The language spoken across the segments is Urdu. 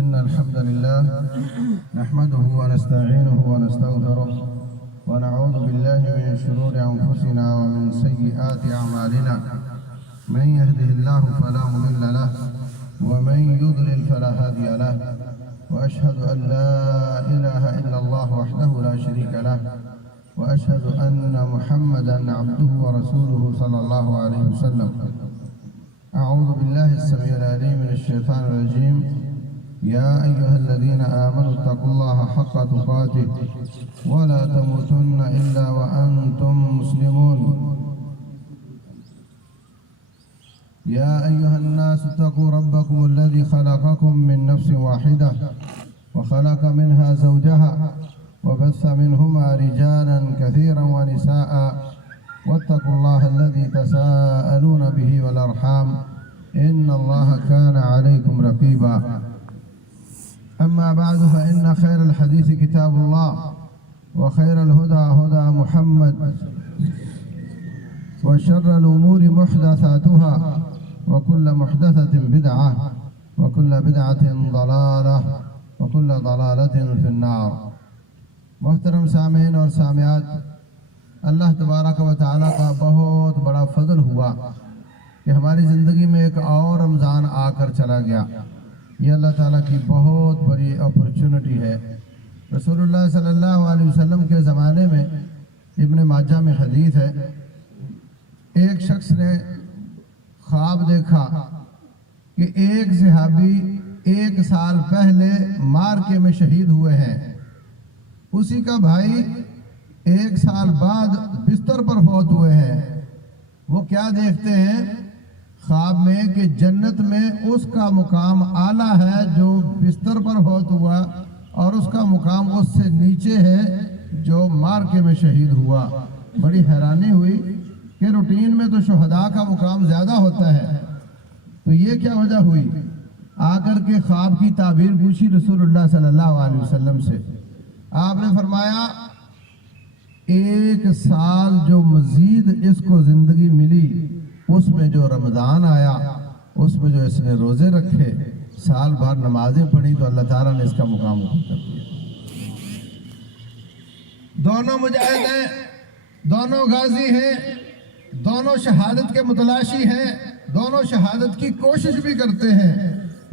إن الحمد لله نحمده ونستعينه ونستغفره ونعوذ بالله من شرور أنفسنا ومن سيئات أعمالنا. من يهده الله فلا مضل له ومن يضلل فلا هادي له، وأشهد أن لا إله إلا الله وحده لا شريك له، وأشهد أن محمدا عبده ورسوله صلى الله عليه وسلم. أعوذ بالله السميع العليم من الشيطان الرجيم. يا أيها الذين آمنوا اتقوا الله حق تقاته ولا تموتن إلا وأنتم مسلمون. يا أيها الناس اتقوا ربكم الذي خلقكم من نفس واحدة وخلق منها زوجها وبث منهما رجالا كثيرا ونساء، واتقوا الله الذي تساءلون به والأرحام إن الله كان عليكم رقيبا. أما بعد فإن خير الحديث كتاب الله وخير الهدى هدى محمد وشر الأمور محدثاتها وكل محدثة بدعة وكل بدعة ضلالة وكل ضلالة في النار. محترم سامعین اور سامعات، اللہ تبارک و تعالیٰ کا بہت بڑا فضل ہوا کہ ہماری زندگی میں ایک اور رمضان آ کر چلا گیا. یہ اللہ تعالیٰ کی بہت بڑی اپرچونٹی ہے. رسول اللہ صلی اللہ علیہ وسلم کے زمانے میں ابن ماجہ میں حدیث ہے، ایک شخص نے خواب دیکھا کہ ایک صحابی 1 سال پہلے مارکے میں شہید ہوئے ہیں، اسی کا بھائی 1 سال بعد بستر پر فوت ہوئے ہیں. وہ کیا دیکھتے ہیں خواب میں کہ جنت میں اس کا مقام اعلیٰ ہے جو بستر پر فوت ہوا، اور اس کا مقام اس سے نیچے ہے جو مارکے میں شہید ہوا. بڑی حیرانی ہوئی کہ روٹین میں تو شہداء کا مقام زیادہ ہوتا ہے، تو یہ کیا وجہ ہوئی؟ آ کر کے خواب کی تعبیر پوچھی رسول اللہ صلی اللہ علیہ وسلم سے. آپ نے فرمایا 1 سال جو مزید اس کو زندگی ملی، اس میں جو رمضان آیا، اس میں جو اس نے روزے رکھے، سال بھر نمازیں پڑھی، تو اللہ تعالیٰ نے اس کا مقام کر دیا. دونوں مجاہد ہیں، دونوں غازی ہیں، دونوں شہادت کے متلاشی ہیں، دونوں شہادت کی کوشش بھی کرتے ہیں.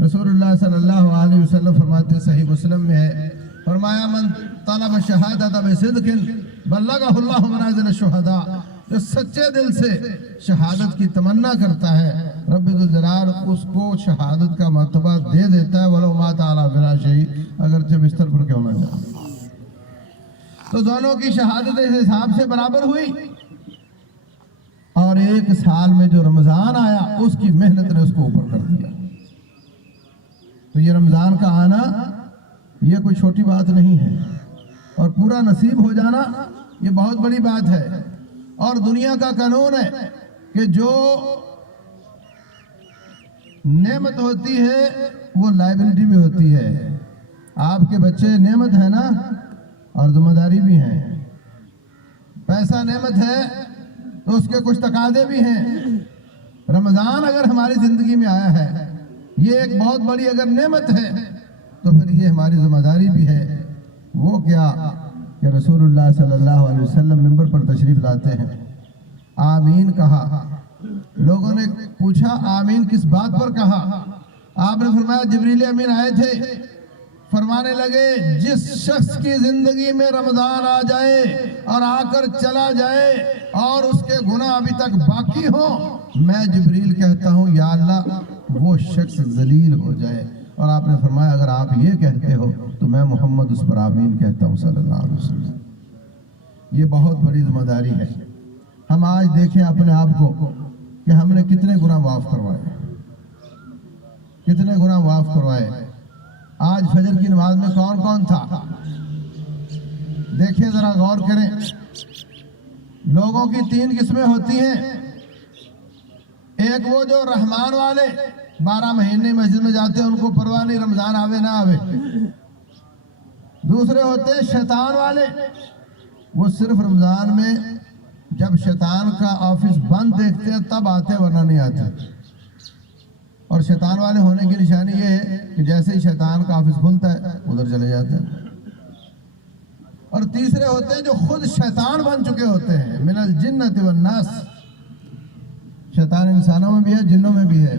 رسول اللہ صلی اللہ علیہ وسلم فرماتے ہیں، صحیح مسلم میں ہے، فرمایا من طلب شہادت بصدق بلغہ اللہ منازل الشہداء. جو سچے دل سے شہادت کی تمنا کرتا ہے، رب ذوالجلال اس کو شہادت کا مرتبہ دے دیتا ہے، ولو مات علی فراشہ، اگرچہ بستر پر کیوں نہ جائے. تو دونوں کی شہادت اس حساب سے برابر ہوئی، اور 1 سال میں جو رمضان آیا اس کی محنت نے اس کو اوپر کر دیا. تو یہ رمضان کا آنا یہ کوئی چھوٹی بات نہیں ہے، اور پورا نصیب ہو جانا یہ بہت بڑی بات ہے. اور دنیا کا قانون ہے کہ جو نعمت ہوتی ہے وہ لائبلٹی بھی ہوتی ہے. آپ کے بچے نعمت ہے نا، اور ذمہ داری بھی ہے. پیسہ نعمت ہے تو اس کے کچھ تقاضے بھی ہیں. رمضان اگر ہماری زندگی میں آیا ہے، یہ ایک بہت بڑی اگر نعمت ہے، تو پھر یہ ہماری ذمہ داری بھی ہے. وہ کیا کہ رسول اللہ صلی اللہ علیہ وسلم منبر پر تشریف لاتے ہیں، آمین کہا. لوگوں نے پوچھا آمین کس بات پر کہا؟ آپ نے فرمایا جبریل امین آئے تھے، فرمانے لگے جس شخص کی زندگی میں رمضان آ جائے اور آ کر چلا جائے اور اس کے گناہ ابھی تک باقی ہوں، میں جبریل کہتا ہوں یا اللہ وہ شخص ذلیل ہو جائے. اور آپ نے فرمایا اگر آپ یہ کہتے ہو تو میں محمد اس پر آمین کہتا ہوں صلی اللہ علیہ وسلم. یہ بہت بڑی ذمہ داری ہے. ہم آج دیکھیں اپنے آپ کو کہ ہم نے کتنے گناہ معاف کروائے، کتنے گناہ معاف کروائے. آج فجر کی نماز میں کون کون تھا؟ دیکھیں ذرا غور کریں. لوگوں کی 3 قسمیں ہوتی ہیں. ایک وہ جو رحمان والے 12 مہینے مسجد میں جاتے ہیں، ان کو پرواہ نہیں رمضان آوے نہ آوے. دوسرے ہوتے ہیں شیطان والے، وہ صرف رمضان میں جب شیطان کا آفس بند دیکھتے ہیں تب آتے ورنہ نہیں آتے. اور شیطان والے ہونے کی نشانی یہ ہے کہ جیسے ہی شیطان کا آفس کھلتا ہے ادھر چلے جاتے ہیں. اور تیسرے ہوتے ہیں جو خود شیطان بن چکے ہوتے ہیں، من الجنۃ والناس. شیطان انسانوں میں بھی ہے، جنوں میں بھی ہے.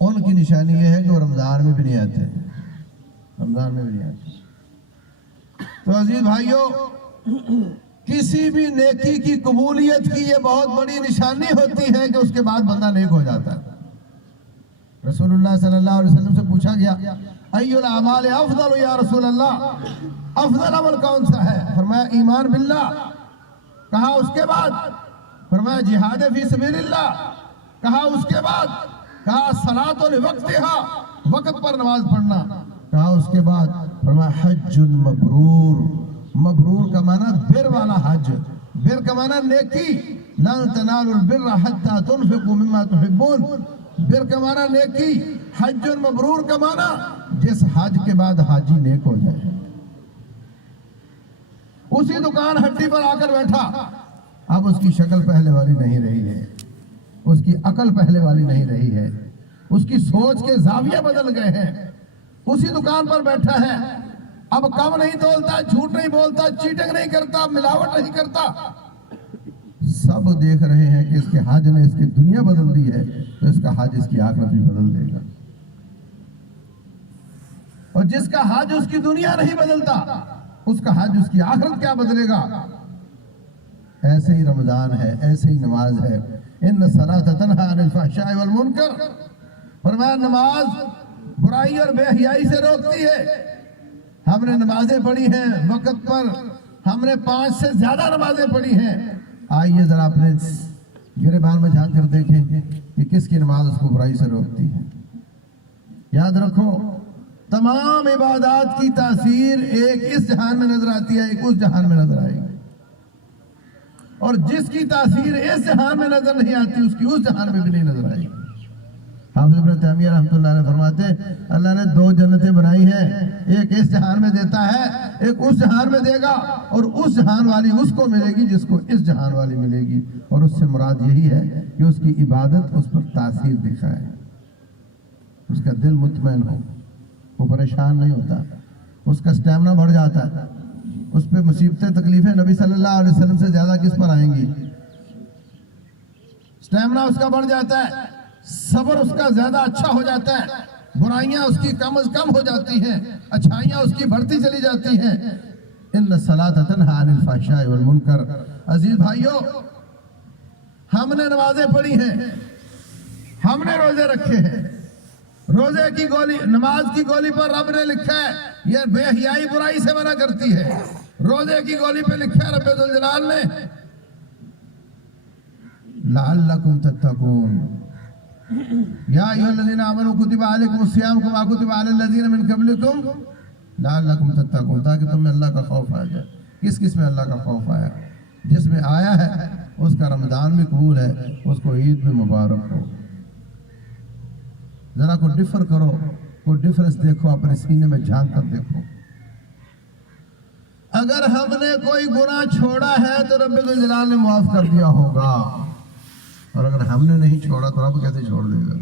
ان کی نشانی یہ ہے کہ وہ رمضان میں بھی نہیں آتے، رمضان میں بھی نہیں آتے. تو عزیز بھائیوں، کسی بھی نیکی کی قبولیت کی یہ بہت بڑی نشانی ہوتی ہے کہ اس کے بعد بندہ نیک ہو جاتا ہے. رسول اللہ صلی اللہ علیہ وسلم سے پوچھا گیا ای الاعمال افضل یا رسول اللہ، افضل عمل کون سا ہے؟ فرمایا ایمان باللہ. کہا اس کے بعد؟ فرمایا جہاد فی سبیل اللہ. کہا اس کے بعد؟ کہا الصلاۃ لوقتہا، وقت پر نماز پڑھنا. کہا اس کے بعد؟ فرمایا حج مبرور. مبرور کا معنی بر والا حج، بر کا معنی نیکی. لن تنالوا البر حتى تنفقوا مما تحبون. بر کا معنی نیکی. حج مبرور کا معنی جس حج کے بعد حاجی نیک ہو جائے. اسی دکان ہڈی پر آ کر بیٹھا، اب اس کی شکل پہلے والی نہیں رہی ہے، اس کی عقل پہلے والی نہیں رہی ہے، اس کی سوچ کے زاویے بدل گئے ہیں. اسی دکان پر بیٹھا ہے، اب کم نہیں تولتا، جھوٹ نہیں بولتا، چیٹنگ نہیں کرتا، ملاوٹ نہیں کرتا. سب دیکھ رہے ہیں کہ اس کے حج نے اس کی دنیا بدل دی ہے، تو اس کا حج اس کی آخرت بھی بدل دے گا. اور جس کا حج اس کی دنیا نہیں بدلتا، اس کا حج اس کی آخرت کیا بدلے گا؟ ایسے ہی رمضان ہے، ایسے ہی نماز ہے. ان الصلاۃ تنہی عن الفحشاء والمنکر. فرمایا نماز برائی اور بے حیائی سے روکتی ہے. ہم نے نمازیں پڑھی ہیں وقت پر، ہم نے 5 سے زیادہ نمازیں پڑھی ہیں. آئیے ذرا اپنے گریبان میں جھانک کر دیکھیں کہ کس کی نماز اس کو برائی سے روکتی ہے. یاد رکھو، تمام عبادات کی تاثیر ایک اس جہان میں نظر آتی ہے، ایک اس جہان میں نظر آئے گی. اور جس کی تاثیر اس جہان میں نظر نہیں آتی، اس کی اس جہان میں بھی نہیں نظر آئے گی. حافظ ابن تیمیہ رحمۃ اللہ علیہ فرماتے ہیں اللہ نے 2 جنتیں بنائی ہیں، ایک اس جہان میں دیتا ہے، ایک اس جہان میں دے گا. اور اس جہان والی اس کو ملے گی جس کو اس جہان والی ملے گی. اور اس سے مراد یہی ہے کہ اس کی عبادت اس پر تاثیر دکھائے، اس کا دل مطمئن ہو، وہ پریشان نہیں ہوتا، اس کا سٹیمنا بڑھ جاتا ہے. اس پہ مصیبتیں تکلیفیں نبی صلی اللہ علیہ وسلم سے زیادہ کس پر آئیں گی؟ سٹیمنا اس کا بڑھ جاتا ہے، صبر اس کا زیادہ اچھا ہو جاتا ہے، برائیاں اس کی کم از کم ہو جاتی ہیں، اچھائیاں اس کی بڑھتی چلی جاتی ہیں. ان الصلاۃ تنہی عن الفحشاء والمنکر. عزیز بھائیوں، ہم نے نمازیں پڑھی ہیں، ہم نے روزے رکھے ہیں. روزے کی گولی، نماز کی گولی پر رب نے لکھا ہے یہ بے حیائی برائی سے منع کرتی ہے. روزے کی گولی پہ لکھا ہے رب ذوالجلال نے لعلکم تتقون. یا ایھا الذین آمنوا کتب علیکم الصیام کما کتب علی الذین من قبلکم لعلکم تتقون، تاکہ تم میں اللہ کا خوف آ جائے. کس کس میں اللہ کا خوف آیا؟ جس میں آیا ہے اس کا رمضان بھی قبول ہے، اس کو عید بھی مبارک ہو. ذرا کو ڈفر کرو، کوئی ڈفرنس دیکھو، اپنے سینے میں جھانک کر دیکھو. اگر ہم نے کوئی گناہ چھوڑا ہے تو رب الجلال نے معاف کر دیا ہوگا، اور اگر ہم نے نہیں چھوڑا تو رب کیسے چھوڑ دے گا؟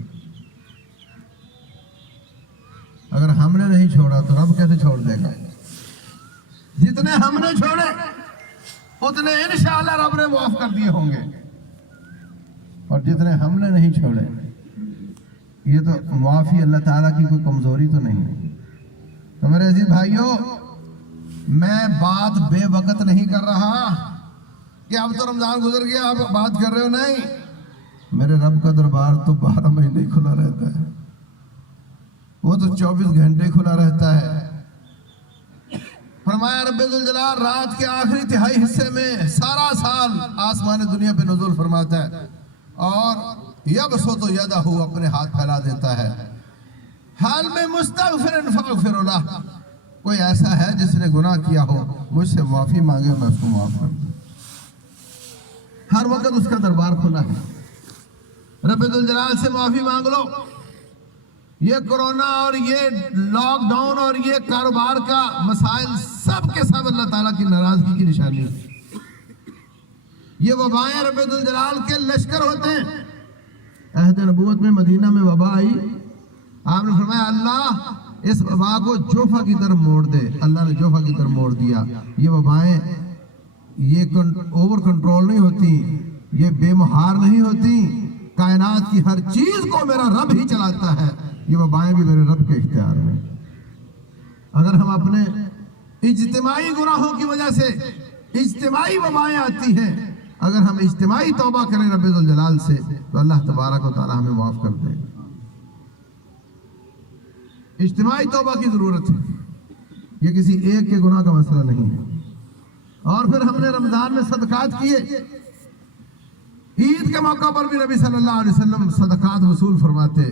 اگر ہم نے نہیں چھوڑا تو رب کیسے چھوڑ دے گا؟ جتنے ہم نے چھوڑے اتنے انشاءاللہ رب نے معاف کر دیے ہوں گے، اور جتنے ہم نے نہیں چھوڑے، یہ تو معافی اللہ تعالیٰ کی کوئی کمزوری تو نہیں ہے. تو میرے عزیز بھائیوں، میں بات بے وقت نہیں کر رہا کہ اب تو رمضان گزر گیا اب بات کر رہے ہو، نہیں. میرے رب کا دربار تو 12 مہینے کھلا رہتا ہے، وہ تو 24 گھنٹے کھلا رہتا ہے. فرمایا رب ذوالجلال رات کے آخری تہائی حصے میں سارا سال آسمان دنیا پہ نزول فرماتا ہے، اور یبسط یدہ اپنے ہاتھ پھیلا دیتا ہے. حال میں مستغفر فاغفر لہ، کوئی ایسا ہے جس نے گناہ کیا ہو مجھ سے معافی مانگے، میں اس کو معاف کر دوں. ہر وقت اس کا دربار کھلا ہے. رب ذوالجلال سے معافی مانگ لو. یہ کرونا اور یہ لاک ڈاؤن اور یہ کاروبار کا مسائل سب کے سب اللہ تعالیٰ کی ناراضگی کی نشانی ہے. یہ وبائیں رب ذوالجلال کے لشکر ہوتے ہیں. عہد نبوت میں مدینہ میں وبا آئی آپ نے فرمایا اللہ اس وبا کو جوفہ کی طرف موڑ دے. اللہ نے جوفہ کی طرف موڑ دیا. یہ وبائیں یہ اوور کنٹرول نہیں ہوتی, یہ بے مہار نہیں ہوتی. کائنات کی ہر چیز کو میرا رب ہی چلاتا ہے. یہ وبائیں بھی میرے رب کے اختیار میں. اگر ہم اپنے اجتماعی گناہوں کی وجہ سے اجتماعی وبائیں آتی ہیں, اگر ہم اجتماعی توبہ کریں رب ذوالجلال سے تو اللہ تبارک و تعالی ہمیں معاف کر دے گا. اجتماعی توبہ کی ضرورت ہے, یہ کسی ایک کے گناہ کا مسئلہ نہیں ہے. اور پھر ہم نے رمضان میں صدقات کیے. عید کے موقع پر بھی نبی صلی اللہ علیہ وسلم صدقات وصول فرماتے,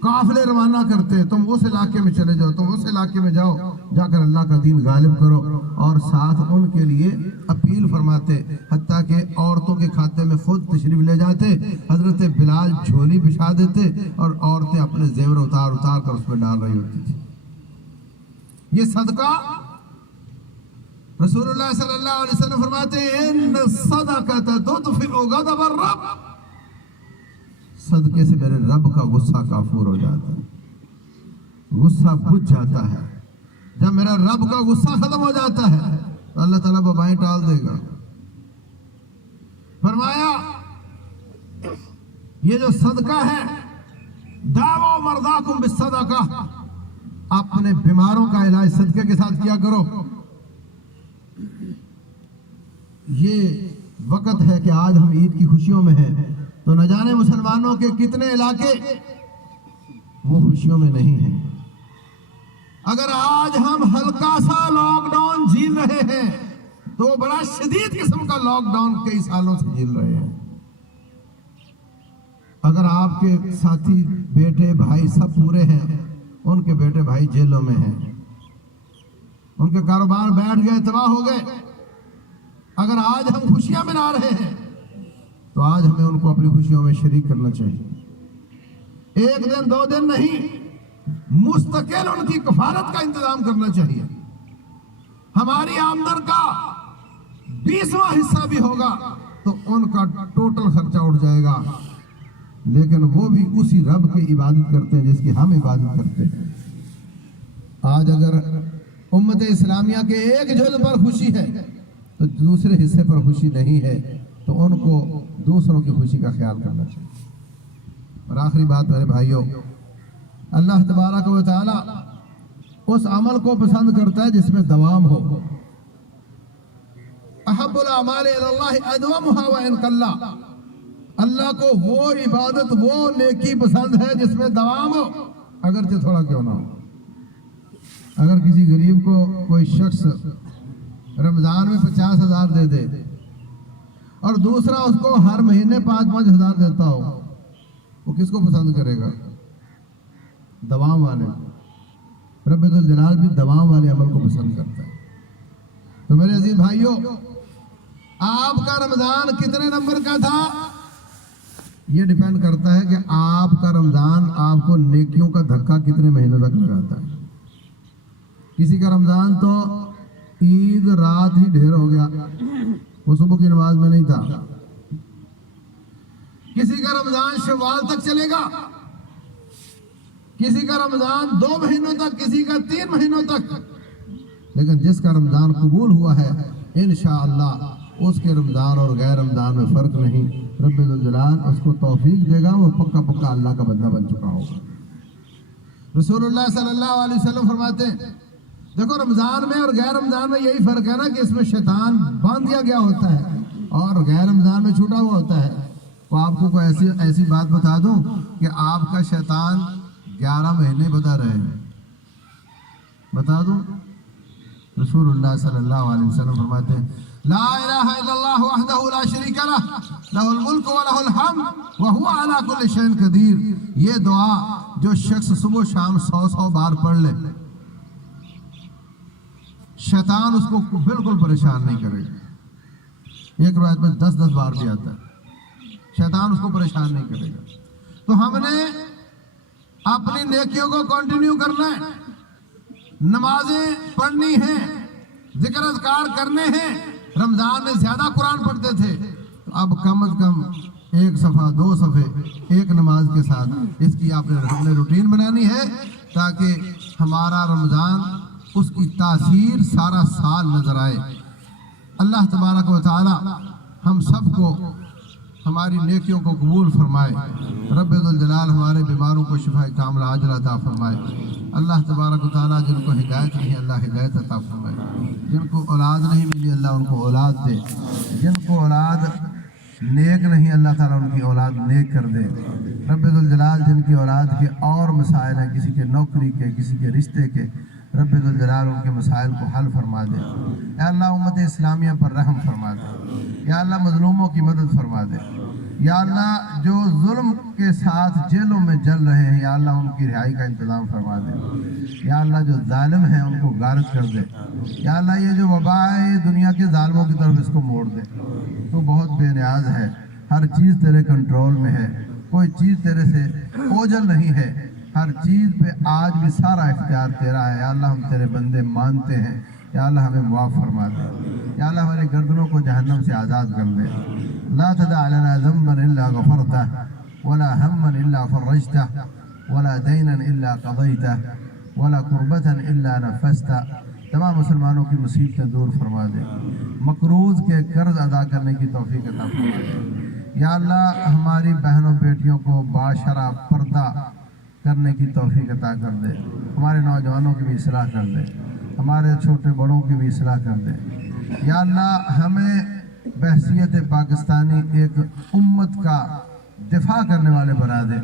قافلے روانہ کرتے. تم اس علاقے میں چلے جاؤ, تم اس علاقے میں جاؤ, جا کر اللہ کا دین غالب کرو. اور ساتھ ان کے لیے اپیل فرماتے, حتیٰ کہ عورتوں کے کھاتے میں خود تشریف لے جاتے. حضرت بلال جھولی بچھا دیتے اور عورتیں اپنے زیور اتار اتار کر اس میں ڈال رہی ہوتی تھی. یہ صدقہ رسول اللہ صلی اللہ علیہ وسلم فرماتے ہیں ان الصدقۃ تطفئ غضب الرب, صدقے سے میرے رب کا غصہ کافور ہو جاتا ہے, غصہ بجھ جاتا ہے. جب میرا رب کا غصہ ختم ہو جاتا ہے تو اللہ تعالیٰ وبائیں ٹال دے گا. فرمایا یہ جو صدقہ ہے, دعوا مرضاکم بالصدقہ, اپنے بیماروں کا علاج صدقے کے ساتھ کیا کرو. یہ وقت ہے کہ آج ہم عید کی خوشیوں میں ہیں, تو نہ جانے مسلمانوں کے کتنے علاقے وہ خوشیوں میں نہیں ہیں. اگر آج ہم ہلکا سا لاک ڈاؤن جھیل رہے ہیں تو بڑا شدید قسم کا لاک ڈاؤن کئی سالوں سے جھیل رہے ہیں. اگر آپ کے ساتھی بیٹے بھائی سب پورے ہیں, ان کے بیٹے بھائی جیلوں میں ہیں, ان کے کاروبار بیٹھ گئے, تباہ ہو گئے. اگر آج ہم خوشیاں منا رہے ہیں تو آج ہمیں ان کو اپنی خوشیوں میں شریک کرنا چاہیے. ایک دن دو دن نہیں, مستقل ان کی کفالت کا انتظام کرنا چاہیے. ہماری آمدن کا 20واں حصہ بھی ہوگا تو ان کا ٹوٹل خرچہ اٹھ جائے گا, لیکن وہ بھی اسی رب کی عبادت کرتے ہیں جس کی ہم عبادت کرتے ہیں. آج اگر امت اسلامیہ کے ایک جھل پر خوشی ہے تو دوسرے حصے پر خوشی نہیں ہے, تو ان کو دوسروں کی خوشی کا خیال کرنا چاہیے. اور آخری بات میرے بھائیوں, اللہ تبارک و تعالی اس عمل کو پسند کرتا ہے جس میں دوام ہو. احب الاعمال الی اللہ ادومها وان قل, اللہ کو وہ عبادت وہ نیکی پسند ہے جس میں دوام ہو, اگرچہ تھوڑا کیوں نہ ہو. اگر کسی غریب کو کوئی شخص رمضان میں 50,000 دے دے اور دوسرا اس کو ہر مہینے 5,000 دیتا ہو, وہ کس کو پسند کرے گا؟ دوام والے. رب ذوالجلال بھی دوام والے عمل کو پسند کرتا ہے. تو میرے عزیز بھائیوں, آپ کا رمضان کتنے نمبر کا تھا یہ ڈیپینڈ کرتا ہے کہ آپ کا رمضان آپ کو نیکیوں کا دھکا کتنے مہینوں تک لگاتا ہے. کسی کا رمضان تو عید رات ہی ڈھیر ہو گیا, وہ صبح کی نماز میں نہیں تھا. کسی کا رمضان شوال تک چلے گا, کسی کا رمضان 2 مہینوں تک, کسی کا 3 مہینوں تک. لیکن جس کا رمضان قبول ہوا ہے انشاءاللہ اس کے رمضان اور غیر رمضان میں فرق نہیں. رب ذوالجلال اس کو توفیق دے گا, وہ پکا پکا اللہ کا بندہ بن چکا ہوگا. رسول اللہ صلی اللہ علیہ وسلم فرماتے ہیں دیکھو رمضان میں اور غیر رمضان میں یہی فرق ہے نا کہ اس میں شیطان باندھ دیا گیا ہوتا ہے اور غیر رمضان میں چھوٹا ہوا ہوتا ہے. تو آپ کو کوئی ایسی بات بتا دوں کہ آپ کا شیطان 11 مہینے بتا رہے ہیں. بتا دوں, رسول اللہ صلی اللہ علیہ وسلم فرماتے ہیں لا الہ الا اللہ وحدہ لا شریک لہ لہ الملک و لہ الحمد وہو علی کل شیء قدیر. یہ دعا جو شخص صبح شام 100 بار پڑھ لے, شیطان اس کو بالکل پریشان نہیں کرے گا. ایک روایت میں 10 بار بھی آتا ہے, شیطان اس کو پریشان نہیں کرے گا. تو ہم نے اپنی نیکیوں کو کنٹینیو کرنا ہے, نمازیں پڑھنی ہیں, ذکر اذکار کرنے ہیں. رمضان میں زیادہ قرآن پڑھتے تھے, تو اب کم از کم ایک صفحہ 2 صفحے ایک نماز کے ساتھ اس کی آپ نے روٹین بنانی ہے، تاکہ ہمارا رمضان اس کی تاثیر سارا سال نظر آئے۔ اللہ تبارک و تعالی ہم سب کو ہماری نیکیوں کو قبول فرمائے۔ رب ذوالجلال ہمارے بیماروں کو شفا کاملہ عاجلہ عطا فرمائے۔ اللہ تبارک و تعالی جن کو ہدایت نہیں اللہ ہدایت عطا فرمائے، جن کو اولاد نہیں ملی اللہ ان کو اولاد دے، جن کو اولاد نیک نہیں اللہ تعالیٰ ان کی اولاد نیک کر دے۔ رب ذوالجلال جن کی اولاد کے اور مسائل ہیں، کسی کے نوکری کے، کسی کے رشتے کے، رب ذوالجلال ان کے مسائل کو حل فرما دے۔ یا اللہ امت اسلامیہ پر رحم فرما دے، یا اللہ مظلوموں کی مدد فرما دے، یا اللہ جو ظلم کے ساتھ جیلوں میں جل رہے ہیں یا اللہ ان کی رہائی کا انتظام فرما دے، یا اللہ جو ظالم ہیں ان کو غارت کر دے، یا اللہ یہ جو وبا ہے دنیا کے ظالموں کی طرف اس کو موڑ دے۔ تو بہت بے نیاز ہے، ہر چیز تیرے کنٹرول میں ہے، کوئی چیز تیرے سے اوجھل نہیں ہے، ہر چیز پہ آج بھی سارا اختیار تیرا ہے۔ یا اللہ ہم تیرے بندے مانتے ہیں، یا اللہ ہمیں معاف فرما دے، یا اللہ ہماری گردنوں کو جہنم سے آزاد کر دے۔ لا تدع لنا ذنبا الا غفرته ولا ہما الا فرجته ولا دینا الا قضیته ولا کربة الا نفسته۔ تمام مسلمانوں کی مصیبتیں دور فرما دے، مقروض کے قرض ادا کرنے کی توفیق عطا فرما دے۔ یا اللہ ہماری بہنوں بیٹیوں کو باشرہ پردہ کرنے کی توفیق عطا کر دے، ہمارے نوجوانوں کی بھی اصلاح کر دے، ہمارے چھوٹے بڑوں کی بھی اصلاح کر دے۔ یا اللہ ہمیں بحیثیت پاکستانی ایک امت کا دفاع کرنے والے بنا دے۔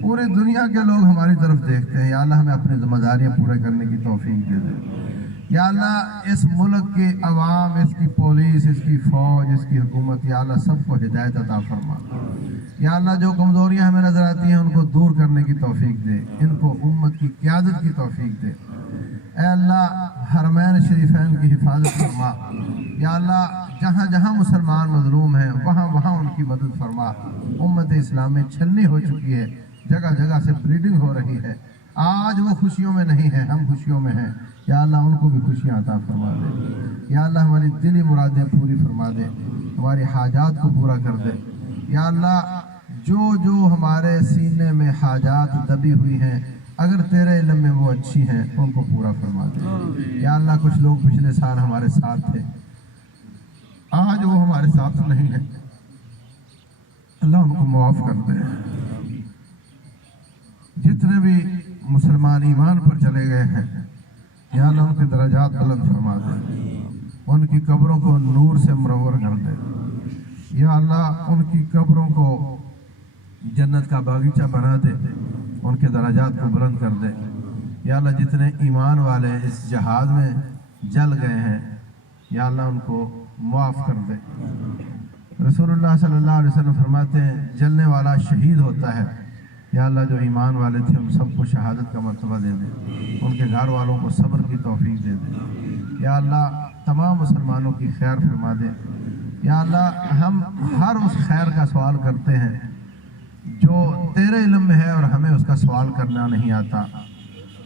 پوری دنیا کے لوگ ہماری طرف دیکھتے ہیں، یا اللہ ہمیں اپنی ذمہ داریاں پورے کرنے کی توفیق دے دے۔ یا اللہ اس ملک کے عوام، اس کی پولیس، اس کی فوج، اس کی حکومت، یا اللہ سب کو ہدایت عطا فرما۔ یا اللہ جو کمزوریاں ہمیں نظر آتی ہیں ان کو دور کرنے کی توفیق دے، ان کو امت کی قیادت کی توفیق دے۔ اے اللہ حرمین شریفین کی حفاظت فرما۔ یا اللہ جہاں جہاں مسلمان مظلوم ہیں وہاں وہاں ان کی مدد فرما۔ امت اسلام میں چھلنی ہو چکی ہے، جگہ جگہ سے بلیڈنگ ہو رہی ہے، آج وہ خوشیوں میں نہیں ہیں، ہم خوشیوں میں ہیں۔ یا اللہ ان کو بھی خوشیاں عطا فرما دے۔ یا اللہ ہماری دلی مرادیں پوری فرما دے، ہماری حاجات کو پورا کر دے۔ یا اللہ جو جو ہمارے سینے میں حاجات دبی ہوئی ہیں اگر تیرے علم میں وہ اچھی ہیں ان کو پورا فرما دے۔ یا اللہ کچھ لوگ پچھلے سال ہمارے ساتھ تھے، آج وہ ہمارے ساتھ نہیں ہیں، اللہ ان کو معاف کر دے۔ جتنے بھی مسلمان ایمان پر چلے گئے ہیں یا اللہ ان کے درجات بلند فرما دے، ان کی قبروں کو نور سے منور کر دے۔ یا اللہ ان کی قبروں کو جنت کا باغیچہ بنا دے، ان کے درجات کو بلند کر دے۔ یا اللہ جتنے ایمان والے اس جہاد میں جل گئے ہیں یا اللہ ان کو معاف کر دے۔ رسول اللہ صلی اللہ علیہ وسلم فرماتے ہیں جلنے والا شہید ہوتا ہے۔ یا اللہ جو ایمان والے تھے ان سب کو شہادت کا مرتبہ دے دے، ان کے گھر والوں کو صبر کی توفیق دے دے۔ یا اللہ تمام مسلمانوں کی خیر فرما دے۔ یا اللہ ہم ہر اس خیر کا سوال کرتے ہیں جو تیرے علم میں ہے اور ہمیں اس کا سوال کرنا نہیں آتا،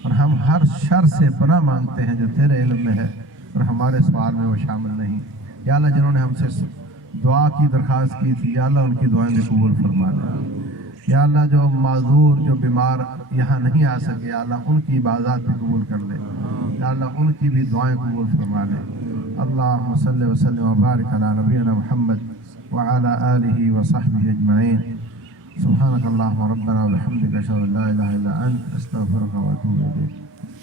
اور ہم ہر شر سے پناہ مانگتے ہیں جو تیرے علم میں ہے اور ہمارے سوال میں وہ شامل نہیں۔ یا اللہ جنہوں نے ہم سے دعا کی درخواست کی تھی یا اللہ ان کی دعائیں بھی قبول فرما دے۔ یا اللہ جو معذور جو بیمار یہاں نہیں آ سکے یا اللہ ان کی عبادات بھی قبول کر لے، یا اللہ ان کی بھی دعائیں قبول فرما لے۔ اللہم صلی وسلم وبارک علی نبینا محمد وعلی آلہ وصحبہ اجمعین۔ سبحانک اللہم ربنا وبحمدک اشہد ان لا الہ الا انت استغفرک واتوب الیک۔